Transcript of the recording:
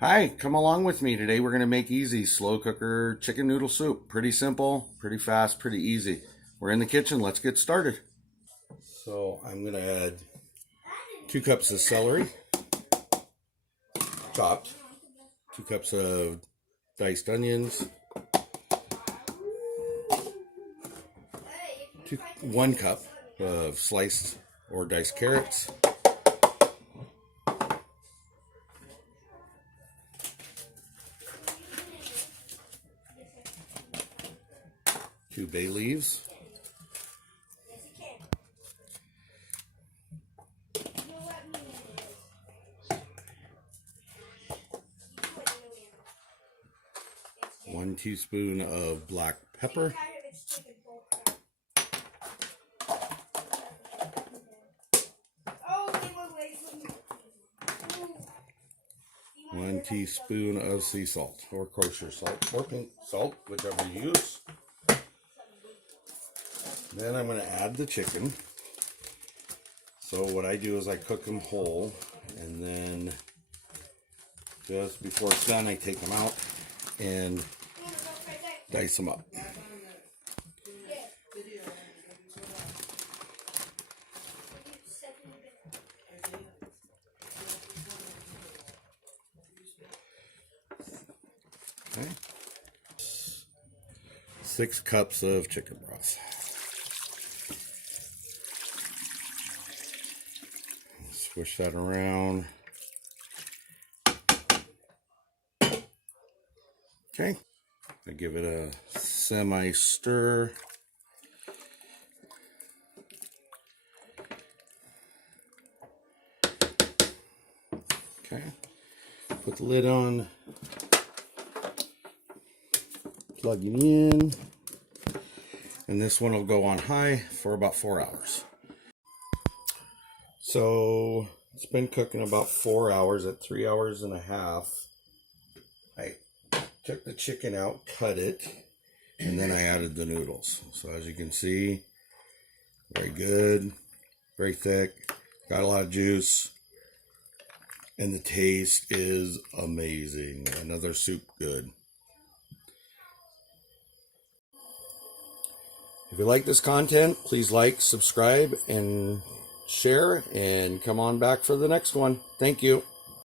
Hi, come along with me. Today we're going to make easy slow cooker chicken noodle soup. Pretty simple, pretty fast, pretty easy. We're in the kitchen. Let's get started. So I'm going to add 2 cups of celery, chopped, 2 cups of diced onions, 1 cup of sliced or diced carrots, 2 bay leaves, 1 teaspoon of black pepper, 1 teaspoon of sea salt or kosher salt or pink salt, whichever you use. Then I'm going to add the chicken. So what I do is I cook them whole, and then just before it's done I take them out and dice them up. Okay. 6 cups of chicken broth. Swish that around. Okay. I give it a semi-stir. Okay. Put the lid on. Plug it in. And this one will go on high for about 4 hours. So it's been cooking about 4 hours at 3 hours and a half. I took the chicken out, cut it, and then I added the noodles. So as you can see, very good, very thick, got a lot of juice, and the taste is amazing. Another soup good. If you like this content, please like, subscribe, and share, and come on back for the next one. Thank you.